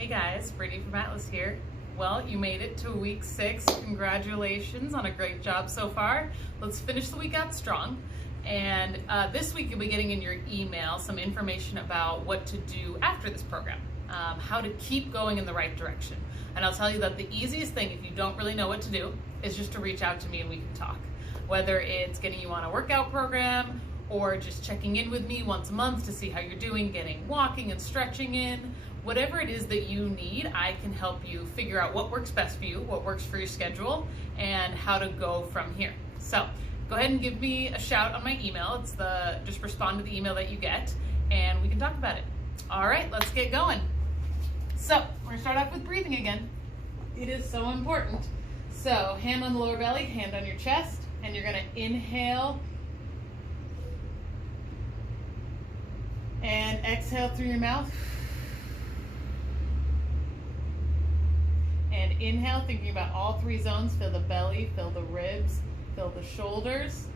Hey guys, Brittany from Atlas here. Well, you made it to week 6. Congratulations on a great job so far. Let's finish the week out strong. And this week you'll be getting in your email some information about what to do after this program, how to keep going in the right direction. And I'll tell you that the easiest thing, if you don't really know what to do, is just to reach out to me and we can talk. Whether it's getting you on a workout program or just checking in with me once a month to see how you're doing, getting walking and stretching in. Whatever it is that you need, I can help you figure out what works best for you, what works for your schedule, and how to go from here. So go ahead and give me a shout on my email. It's just respond to the email that you get, and we can talk about it. All right, let's get going. So we're gonna start off with breathing again. It is so important. So hand on the lower belly, hand on your chest, and you're gonna inhale and exhale through your mouth. And inhale, thinking about all 3 zones. Fill the belly, fill the ribs, fill the shoulders.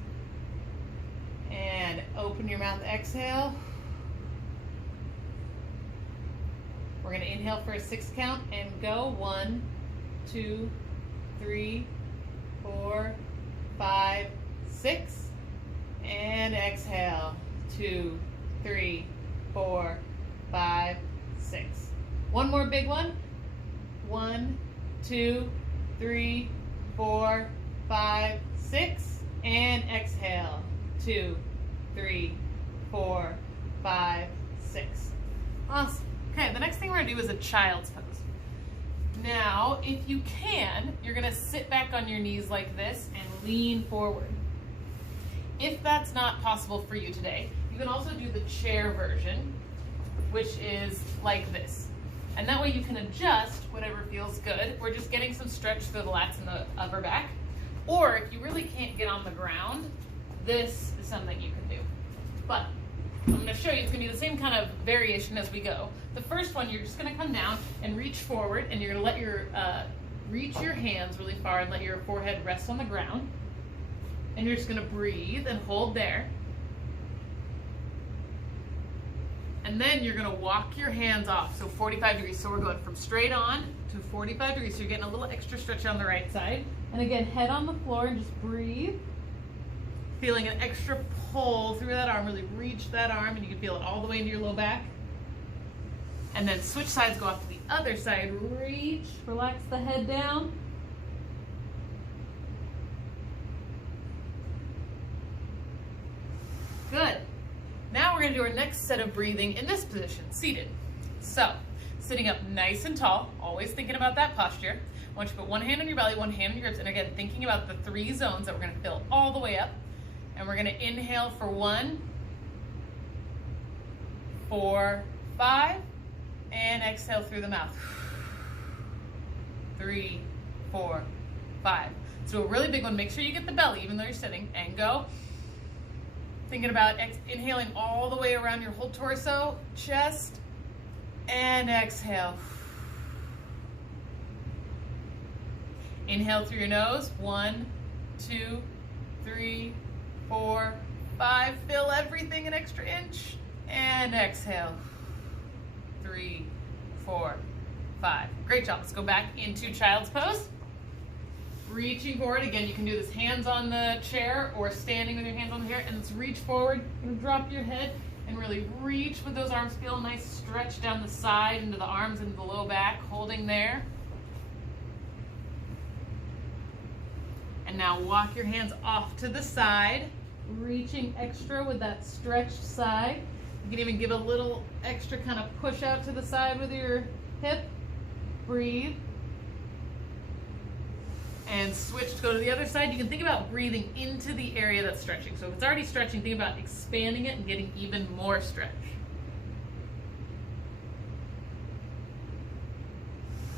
And open your mouth, exhale. We're gonna inhale for a 6 count and go. 1, 2, 3, 4, 5, 6. And exhale. 2, 3, 4, 5, 6. One more big one. 1, 2, 3, 4, 5, 6, and exhale. 2, 3, 4, 5, 6. Awesome. Okay, the next thing we're gonna do is a child's pose. Now, if you can, you're gonna sit back on your knees like this and lean forward. If that's not possible for you today, you can also do the chair version, which is like this. And that way you can adjust whatever feels good. We're just getting some stretch through the lats and the upper back. Or if you really can't get on the ground, this is something you can do. But I'm gonna show you, it's gonna be the same kind of variation as we go. The first one, you're just gonna come down and reach forward, and you're gonna let reach your hands really far and let your forehead rest on the ground. And you're just gonna breathe and hold there. And then you're gonna walk your hands off, so 45 degrees. So we're going from straight on to 45 degrees. So you're getting a little extra stretch on the right side. And again, head on the floor and just breathe. Feeling an extra pull through that arm, really reach that arm, and you can feel it all the way into your low back. And then switch sides, go off to the other side. Reach, relax the head down. Good. Now we're gonna do our next set of breathing in this position, seated. So, sitting up nice and tall, always thinking about that posture. I want you to put one hand on your belly, one hand on your ribs, and again, thinking about the 3 zones that we're gonna fill all the way up. And we're gonna inhale for 1, 4, 5, and exhale through the mouth. 3, 4, 5. So a really big one, make sure you get the belly even though you're sitting, and go. Thinking about inhaling all the way around your whole torso, chest, and exhale. Inhale through your nose. 1, 2, 3, 4, 5. Fill everything an extra inch. And exhale. 3, 4, 5. Great job. Let's go back into child's pose. Reaching forward, again, you can do this hands on the chair or standing with your hands on the chair, and let's reach forward and drop your head and really reach with those arms. Feel a nice stretch down the side into the arms, into the low back, holding there. And now walk your hands off to the side, reaching extra with that stretched side. You can even give a little extra kind of push out to the side with your hip. Breathe. And switch to go to the other side. You can think about breathing into the area that's stretching. So if it's already stretching, think about expanding it and getting even more stretch.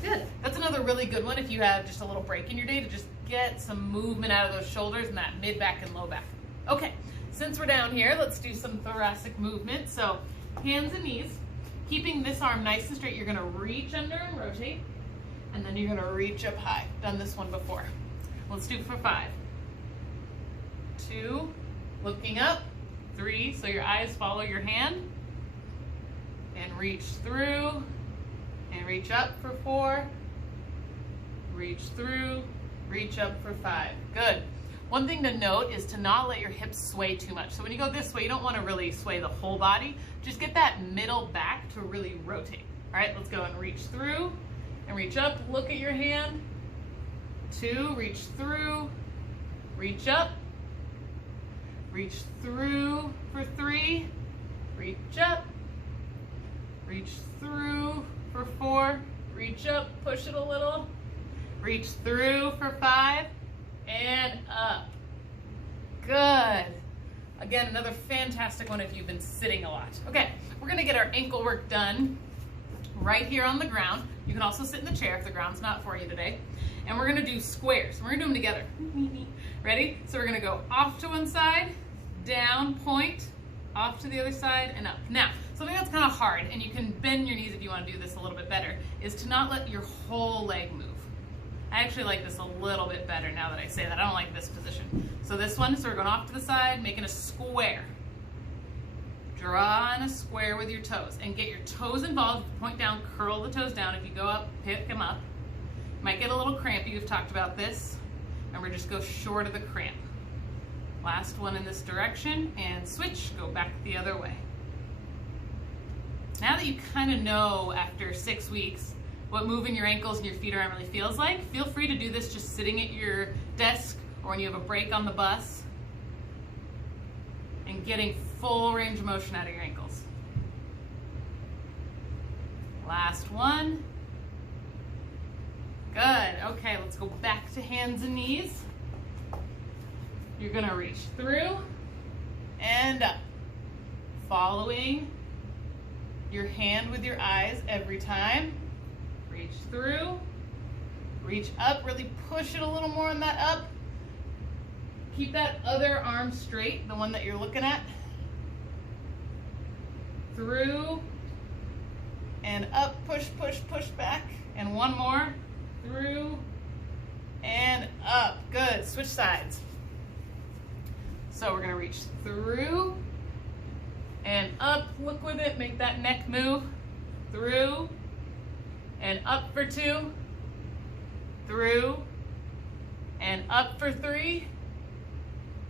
Good. That's another really good one if you have just a little break in your day to just get some movement out of those shoulders and that mid back and low back. Okay, since we're down here, let's do some thoracic movement. So hands and knees, keeping this arm nice and straight. You're gonna reach under and rotate. And then you're gonna reach up high. Done this one before. Let's do it for 5. 2, looking up. 3, so your eyes follow your hand. And reach through, and reach up for 4, reach through, reach up for 5. Good. One thing to note is to not let your hips sway too much. So when you go this way, you don't want to really sway the whole body. Just get that middle back to really rotate. All right, let's go and reach through and reach up. Look at your hand. 2, reach through, reach up, reach through for 3, reach up, reach through for 4, reach up, push it a little, reach through for 5, and up. Good. Again, another fantastic one if you've been sitting a lot. Okay, we're gonna get our ankle work done right here on the ground. You can also sit in the chair if the ground's not for you today. And we're gonna do squares. We're gonna do them together. Ready? So we're gonna go off to one side, down, point, off to the other side, and up. Now, something that's kind of hard, and you can bend your knees if you want to do this a little bit better, is to not let your whole leg move. I actually like this a little bit better now that I say that. I don't like this position. So this one, so we're going off to the side, making a square. Draw in a square with your toes, and get your toes involved. Point down, curl the toes down. If you go up, pick them up. You might get a little crampy. We've talked about this. Remember, just go short of the cramp. Last one in this direction, and switch, go back the other way. Now that you kind of know after 6 weeks what moving your ankles and your feet around really feels like, feel free to do this just sitting at your desk or when you have a break on the bus and getting full range of motion out of your ankles. Last one. Good. Okay, let's go back to hands and knees. You're gonna reach through and up, following your hand with your eyes every time. Reach through, reach up, really push it a little more on that up. Keep that other arm straight, the one that you're looking at. Through and up, push, push, push back. And one more, through and up. Good, switch sides. So we're gonna reach through and up, look with it, make that neck move. Through and up for 2, through and up for 3,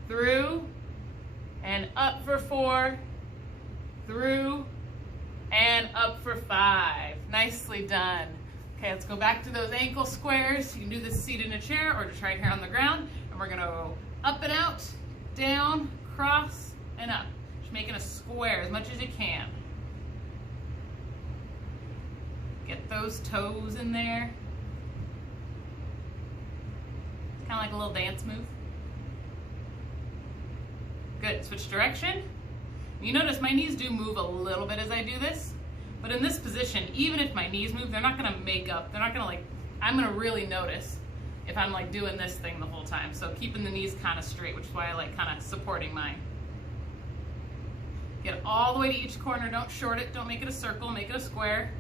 through and up for 4, through and up for 5. Nicely done. Okay, let's go back to those ankle squares. You can do this seated in a chair or just right here on the ground. And we're gonna go up and out, down, cross, and up. Just making a square as much as you can. Get those toes in there. It's kind of like a little dance move. Good, switch direction. You notice my knees do move a little bit as I do this, but in this position, even if my knees move, they're not gonna make up, they're not gonna like, I'm gonna really notice if I'm like doing this thing the whole time. So keeping the knees kind of straight, which is why I like kind of supporting mine. Get all the way to each corner, don't short it, don't make it a circle, make it a square.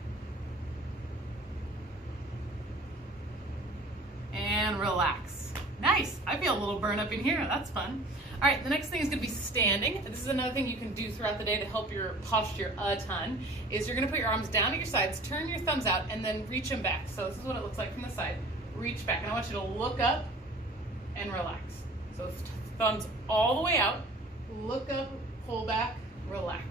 And relax. Nice, I feel a little burn up in here, that's fun. All right, the next thing is gonna be standing. This is another thing you can do throughout the day to help your posture a ton, is you're gonna put your arms down at your sides, turn your thumbs out, and then reach them back. So this is what it looks like from the side. Reach back, and I want you to look up and relax. So thumbs all the way out, look up, pull back, relax.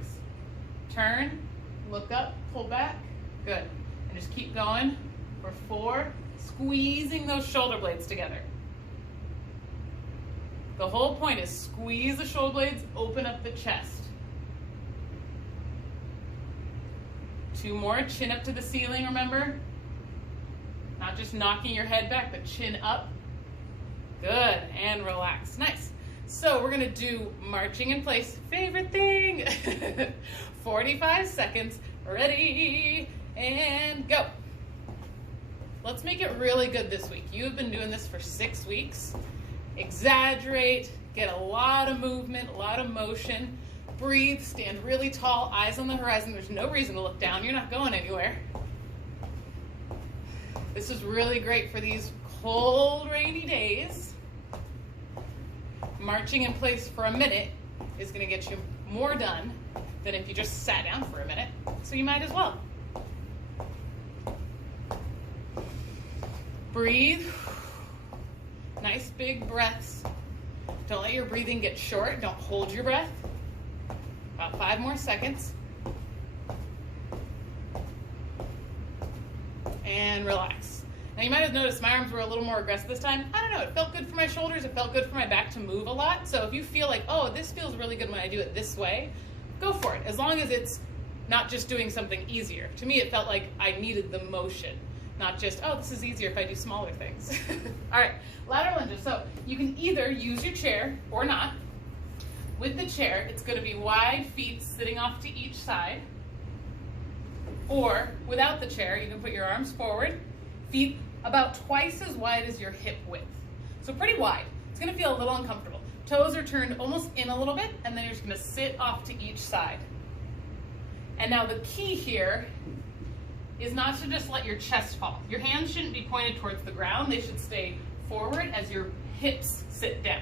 Turn, look up, pull back, good. And just keep going for 4, squeezing those shoulder blades together. The whole point is squeeze the shoulder blades, open up the chest. 2 more, chin up to the ceiling, remember? Not just knocking your head back, but chin up. Good, and relax, nice. So we're gonna do marching in place, favorite thing. 45 seconds, ready, and go. Let's make it really good this week. You have been doing this for 6 weeks. Exaggerate, get a lot of movement, a lot of motion. Breathe, stand really tall, eyes on the horizon. There's no reason to look down, you're not going anywhere. This is really great for these cold, rainy days. Marching in place for a minute is gonna get you more done than if you just sat down for a minute, so you might as well. Breathe. Nice big breaths. Don't let your breathing get short. Don't hold your breath. About 5 more seconds. And relax. Now you might have noticed my arms were a little more aggressive this time. I don't know, it felt good for my shoulders, it felt good for my back to move a lot. So if you feel like, oh, this feels really good when I do it this way, go for it. As long as it's not just doing something easier. To me, it felt like I needed the motion, not just, oh, this is easier if I do smaller things. All right, ladder lunges. So you can either use your chair or not. With the chair, it's going to be wide feet sitting off to each side. Or without the chair, you can put your arms forward, feet about twice as wide as your hip width. So pretty wide. It's going to feel a little uncomfortable. Toes are turned almost in a little bit, and then you're just going to sit off to each side. And now the key here is not to just let your chest fall. Your hands shouldn't be pointed towards the ground. They should stay forward as your hips sit down.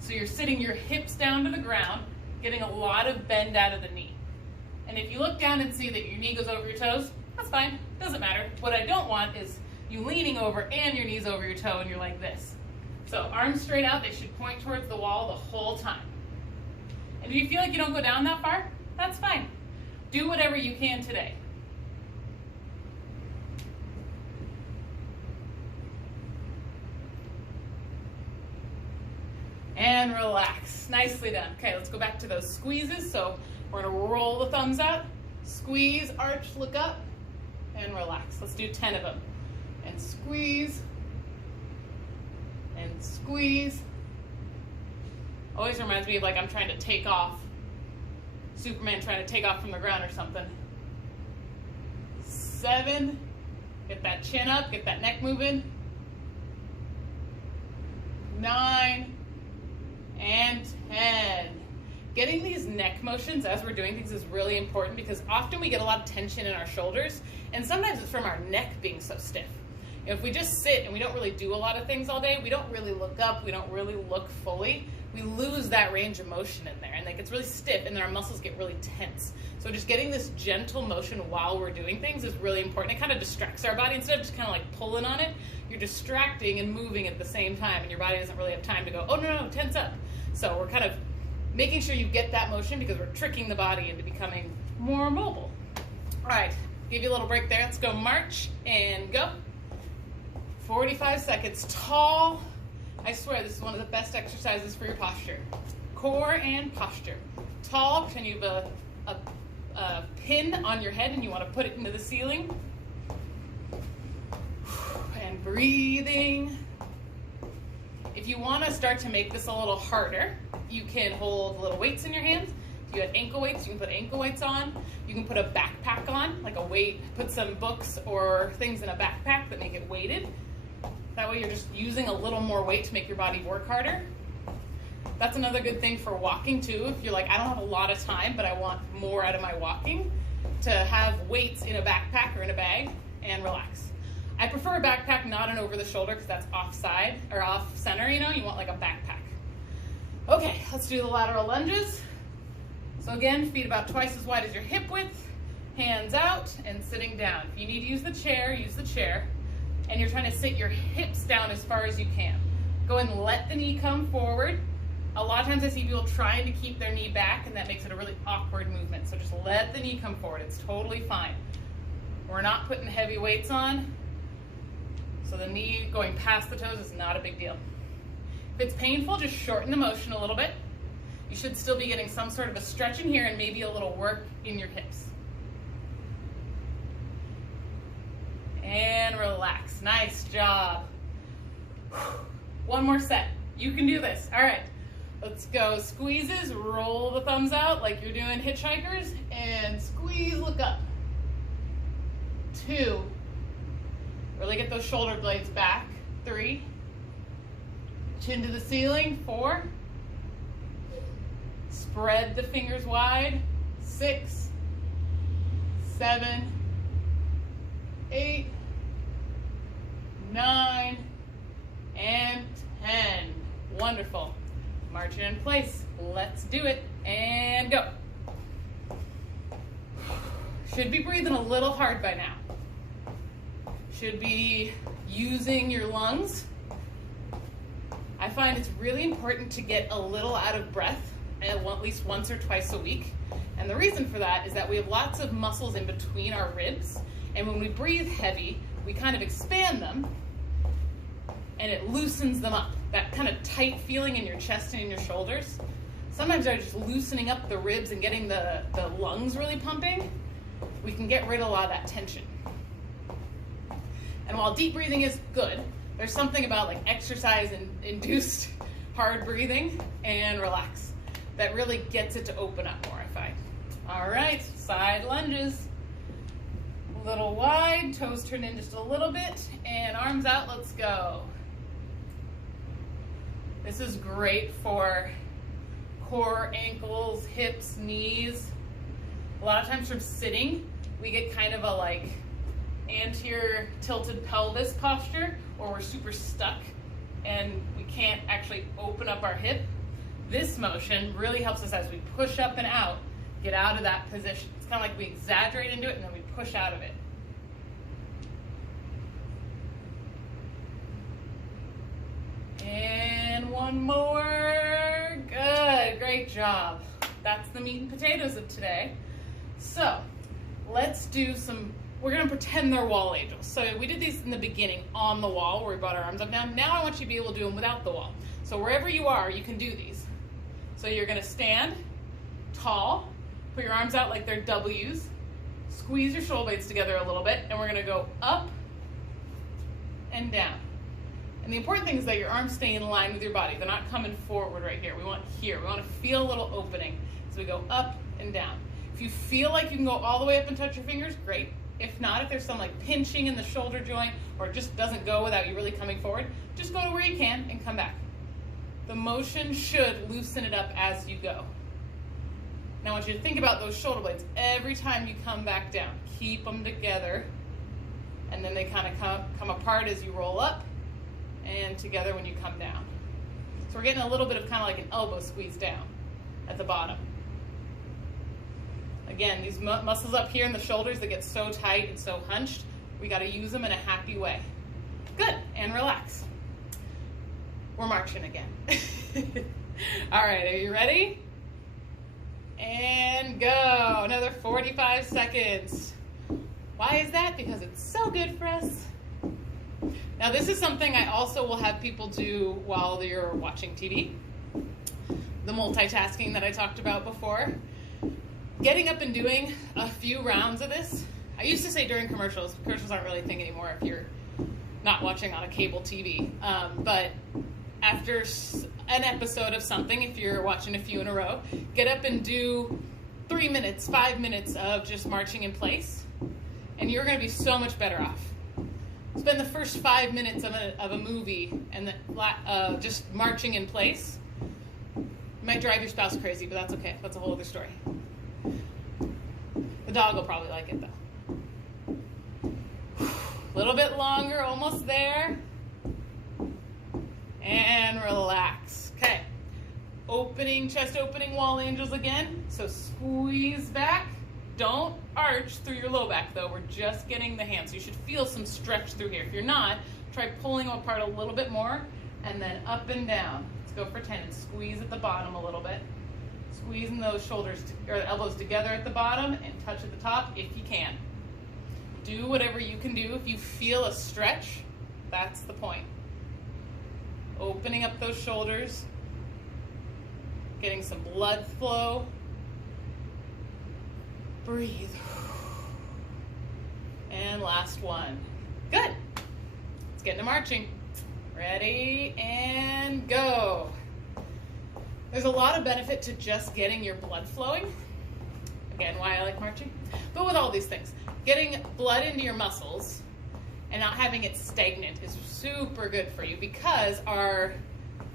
So you're sitting your hips down to the ground, getting a lot of bend out of the knee. And if you look down and see that your knee goes over your toes, that's fine, doesn't matter. What I don't want is you leaning over and your knees over your toe and you're like this. So arms straight out, they should point towards the wall the whole time. And if you feel like you don't go down that far, that's fine. Do whatever you can today. And relax, nicely done. Okay, let's go back to those squeezes. So we're gonna roll the thumbs out, squeeze, arch, look up, and relax. Let's do 10 of them. And squeeze, and squeeze. Always reminds me of like I'm trying to take off. Superman trying to take off from the ground or something. 7, get that chin up, get that neck moving. 9, and 10. Getting these neck motions as we're doing things is really important because often we get a lot of tension in our shoulders, and sometimes it's from our neck being so stiff. You know, if we just sit and we don't really do a lot of things all day, we don't really look up, we don't really look fully, we lose that range of motion in there, and it gets really stiff and then our muscles get really tense. So just getting this gentle motion while we're doing things is really important. It kind of distracts our body. Instead of just kind of like pulling on it, you're distracting and moving at the same time, and your body doesn't really have time to go, oh no, tense up. So we're kind of making sure you get that motion because we're tricking the body into becoming more mobile. All right, give you a little break there. Let's go march and go. 45 seconds, tall. I swear this is one of the best exercises for your posture. Core and posture. Tall, pretend you have a pin on your head and you want to put it into the ceiling. And breathing. If you want to start to make this a little harder, you can hold little weights in your hands. If you have ankle weights, you can put ankle weights on. You can put a backpack on, like a weight, put some books or things in a backpack that make it weighted. That way you're just using a little more weight to make your body work harder. That's another good thing for walking too. If you're like, I don't have a lot of time, but I want more out of my walking, to have weights in a backpack or in a bag and relax. I prefer a backpack, not an over the shoulder, because that's offside or off center, you know, you want like a backpack. Okay, let's do the lateral lunges. So again, feet about twice as wide as your hip width, hands out and sitting down. If you need to use the chair, use the chair. And you're trying to sit your hips down as far as you can. Go and let the knee come forward. A lot of times I see people trying to keep their knee back, and that makes it a really awkward movement. So just let the knee come forward. It's totally fine. We're not putting heavy weights on, so the knee going past the toes is not a big deal. If it's painful, just shorten the motion a little bit. You should still be getting some sort of a stretch in here and maybe a little work in your hips. And relax. Nice job. One more set. You can do this. All right. Let's go. Squeezes. Roll the thumbs out like you're doing hitchhikers. And squeeze, look up. 2. Really get those shoulder blades back. 3. Chin to the ceiling. 4. Spread the fingers wide. 6. 7. 8, 9, and 10. Wonderful. March it in place. Let's do it. And go. Should be breathing a little hard by now. should be using your lungs. I find it's really important to get a little out of breath at least once or twice a week. And the reason for that is that we have lots of muscles in between our ribs. And when we breathe heavy, we kind of expand them and it loosens them up. That kind of tight feeling in your chest and in your shoulders. Sometimes by just loosening up the ribs and getting the lungs really pumping, we can get rid of a lot of that tension. And while deep breathing is good, there's something about like exercise and induced hard breathing and relax that really gets it to open up more, I find. All right, side lunges. A little wide, toes turn in just a little bit, and arms out, let's go. This is great for core, ankles, hips, knees. A lot of times from sitting, we get kind of a like anterior tilted pelvis posture, or we're super stuck and we can't actually open up our hip. This motion really helps us as we push up and out, get out of that position. It's kind of like we exaggerate into it and then we push out of it. And one more. Good, great job. That's the meat and potatoes of today. So let's do some, we're gonna pretend they're wall angels. So we did these in the beginning on the wall where we brought our arms up down. Now I want you to be able to do them without the wall. So wherever you are, you can do these. So you're gonna stand tall, put your arms out like they're W's, squeeze your shoulder blades together a little bit, and we're gonna go up and down. And the important thing is that your arms stay in line with your body. They're not coming forward right here. We want here. We want to feel a little opening. So we go up and down. If you feel like you can go all the way up and touch your fingers, great. If not, if there's some like pinching in the shoulder joint or it just doesn't go without you really coming forward, just go to where you can and come back. The motion should loosen it up as you go. Now I want you to think about those shoulder blades every time you come back down. Keep them together, and then they kind of come apart as you roll up and together when you come down. So we're getting a little bit of kind of like an elbow squeeze down at the bottom. Again, these muscles up here in the shoulders that get so tight and so hunched, we got to use them in a happy way. Good, and relax. We're marching again. All right, are you ready? And go. Another 45 seconds. Why is that? Because it's so good for us. Now this is something I also will have people do while you're watching TV. The multitasking that I talked about before. Getting up and doing a few rounds of this. I used to say during commercials. Commercials aren't really a thing anymore if you're not watching on a cable TV. But after an episode of something, if you're watching a few in a row, get up and do 3 minutes, 5 minutes of just marching in place. And you're going to be so much better off. Spend the first 5 minutes of a movie and just marching in place. You might drive your spouse crazy, but that's okay. That's a whole other story. The dog will probably like it though. A little bit longer, almost there. And relax. Okay. Opening, chest opening wall angels again. So squeeze back. Don't arch through your low back though. We're just getting the hands. So you should feel some stretch through here. If you're not, try pulling them apart a little bit more and then up and down. Let's go for 10 and squeeze at the bottom a little bit. Squeezing those shoulders or the elbows together at the bottom and touch at the top if you can. Do whatever you can do. If you feel a stretch, that's the point. Opening up those shoulders, getting some blood flow. Breathe. And last one. Good. Let's get into marching. Ready and go. There's a lot of benefit to just getting your blood flowing. Again, why I like marching. But with all these things, getting blood into your muscles and not having it stagnant is super good for you because our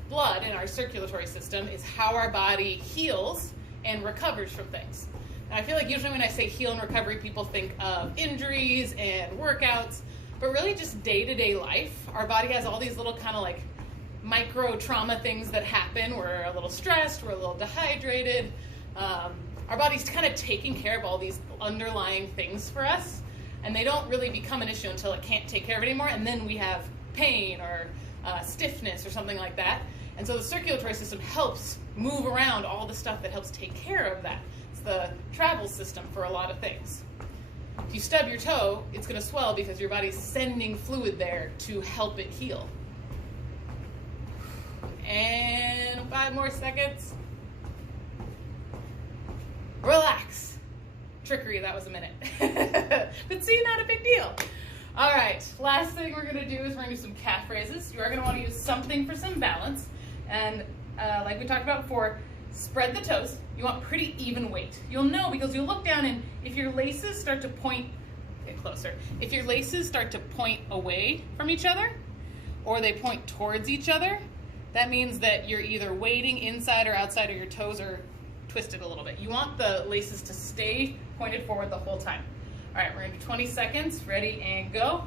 blood in our circulatory system is how our body heals and recovers from things. And I feel like usually when I say heal and recovery, people think of injuries and workouts, but really just day-to-day life. Our body has all these little kind of like micro trauma things that happen. We're a little stressed, we're a little dehydrated. Our body's kind of taking care of all these underlying things for us. and they don't really become an issue until it can't take care of it anymore, and then we have pain or stiffness or something like that. And so the circulatory system helps move around all the stuff that helps take care of that. It's the travel system for a lot of things. If you stub your toe, it's going to swell because your body's sending fluid there to help it heal. And 5 more seconds. Relax. Trickery, that was a minute. But see, not a big deal. All right, last thing we're gonna do is we're gonna do some calf raises. You are gonna wanna use something for some balance. And like we talked about before, spread the toes. You want pretty even weight. You'll know because you'll look down and if your laces start to point, get closer. If your laces start to point away from each other or they point towards each other, that means that you're either weighting inside or outside or your toes are twisted a little bit. You want the laces to stay pointed forward the whole time. All right, we're gonna do 20 seconds. Ready and go.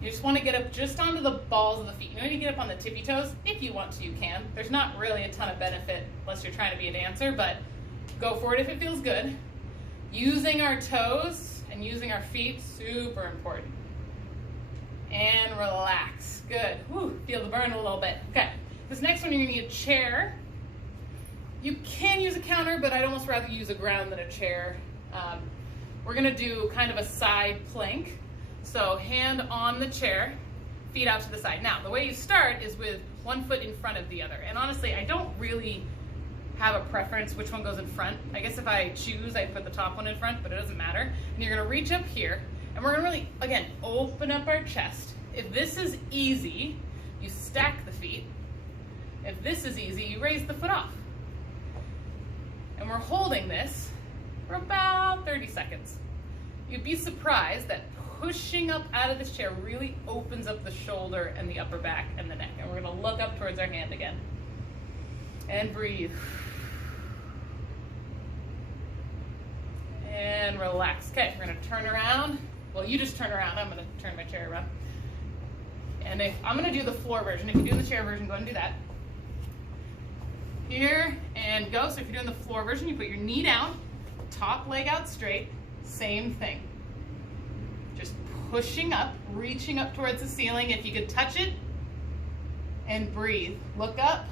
You just want to get up just onto the balls of the feet. You don't need to get up on the tippy toes. If you want to, you can. There's not really a ton of benefit unless you're trying to be a dancer, but go for it if it feels good. Using our toes and using our feet, super important. And relax. Good. Whew, feel the burn a little bit. Okay, this next one you're gonna need a chair. You can use a counter, but I'd almost rather use a ground than a chair. We're gonna do kind of a side plank. So hand on the chair, feet out to the side. Now, the way you start is with one foot in front of the other. And honestly, I don't really have a preference which one goes in front. I guess if I choose, I'd put the top one in front, but it doesn't matter. And you're gonna reach up here, and we're gonna really, again, open up our chest. If this is easy, you stack the feet. If this is easy, you raise the foot off. And we're holding this for about 30 seconds. You'd be surprised that pushing up out of this chair really opens up the shoulder and the upper back and the neck. And we're gonna look up towards our hand again. And breathe. And relax. Okay, we're gonna turn around. Well, you just turn around. I'm gonna turn my chair around. And I'm gonna do the floor version. If you're doing the chair version, go ahead and do that. Here and go. So if you're doing the floor version, you put your knee down, top leg out straight, same thing. Just pushing up, reaching up towards the ceiling. If you could touch it, and breathe. Look up.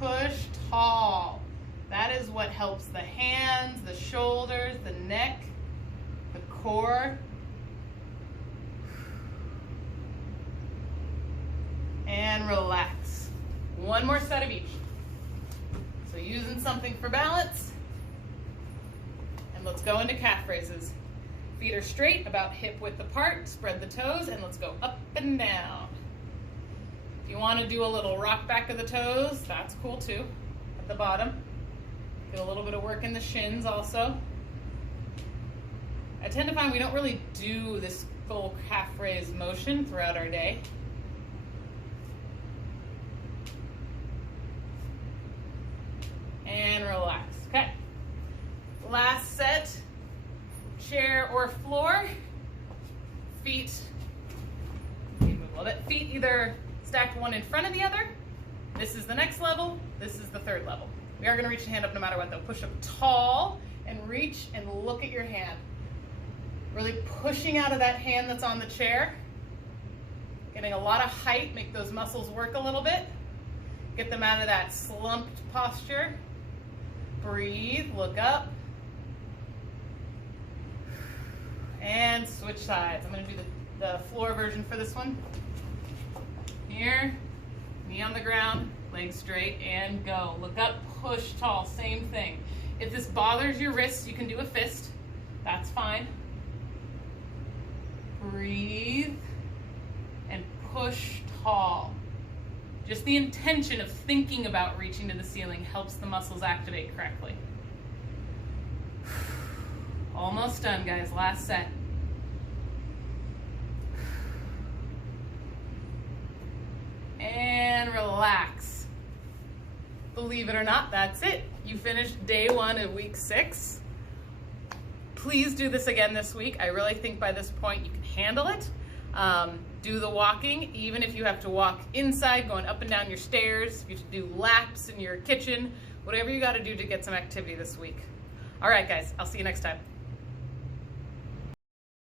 Push tall. That is what helps the hands, the shoulders, the neck, the core. And relax. One more set of each. So using something for balance. And let's go into calf raises. Feet are straight, about hip width apart. Spread the toes, and let's go up and down. If you want to do a little rock back of the toes, that's cool too, at the bottom. Do a little bit of work in the shins also. I tend to find we don't really do this full calf raise motion throughout our day. And relax. Okay. Last set, chair or floor. Feet, move a little bit. Feet either stacked one in front of the other. This is the next level. This is the third level. We are going to reach the hand up no matter what though. Push up tall and reach and look at your hand. Really pushing out of that hand that's on the chair. Getting a lot of height, make those muscles work a little bit. Get them out of that slumped posture. Breathe, look up. And switch sides. I'm going to do the floor version for this one. Here, knee on the ground, legs straight, and go. Look up, push tall, same thing. If this bothers your wrists, you can do a fist. That's fine. Breathe and push tall. Just the intention of thinking about reaching to the ceiling helps the muscles activate correctly. Almost done, guys. Last set. And relax. Believe it or not, that's it. You finished day 1 of week 6. Please do this again this week. I really think by this point you can handle it. Do the walking, even if you have to walk inside, going up and down your stairs. If you have to do laps in your kitchen, Whatever you got to do to get some activity this week. All right, guys, I'll see you next time.